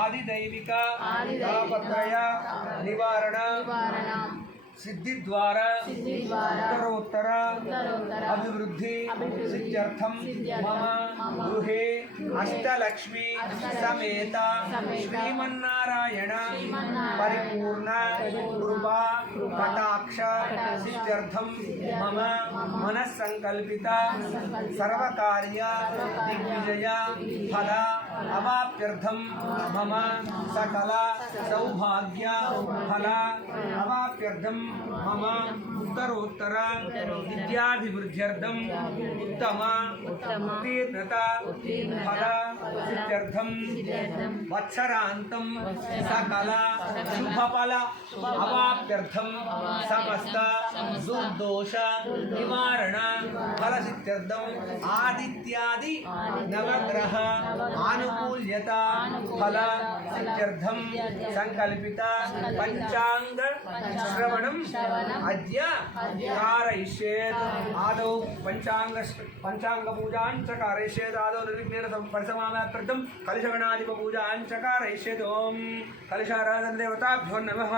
आदिदैविक तापत्रय निवारण सिद्धि द्वारा उत्तरोत्तर अभिवृद्धि सिद्ध्यर्थम मम गृहे अष्टलक्ष्मी समेत श्रीमन्नारायण परिपूर्ण कृपा कटाक्ष सिद्ध्यर्थम मम मनस्संकल्पित सर्वकार्य दिग्विजय फल अवाप्त्यर्थम मम सकल सौभाग्य फल अवाप्त्यर्थम मम उत्तरोत्तर विद्याभिवृद्ध्यर्थम उत्तम उत्तीर्णता फल सिद्ध्यर्थम वत्सरांतम सकल शुभफल अवाप्त्यर्थम समस्त दुर्दोष निवारण फल सिद्ध्यर्थम आदित्यादि नवग्रह आनुकूल्यता फल सिद्ध्यर्थम संकल्पित पंचांग श्रवणम अद्य कारयिष्येत् आदौ पंचांग पूजां च कारयिष्येत् आदौ निर्विघ्नेन परिसमाप्त्यर्थं कलशगणाधिप पूजां च कारयिष्येत् ओम कलशाराधन देवताभ्यो नमः।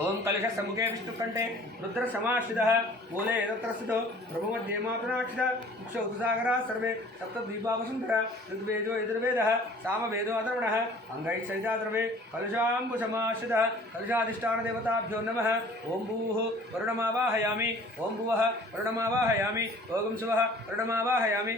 ओम कलश सम्मुखे विष्णुकंठे रुद्र समाश्रितः मूले तत्र स्थितो प्रभुमध्ये मातृनाक्षितः उक्षौतसागरः सर्वे सप्तद्वीपा वसुन्धरा ऋग्वेदो यजुर्वेदः सामवेदो अथर्वणः अङ्गैः सहिता सर्वे कलशाम्बुसमाश्रितः कलशाधिष्ठानदेवताभ्यो नमः। ओं भूः वरुणमावाहयामि ओं भुवः वरुणमावाहयामि ओं शुभः वरुणमावाहयामि।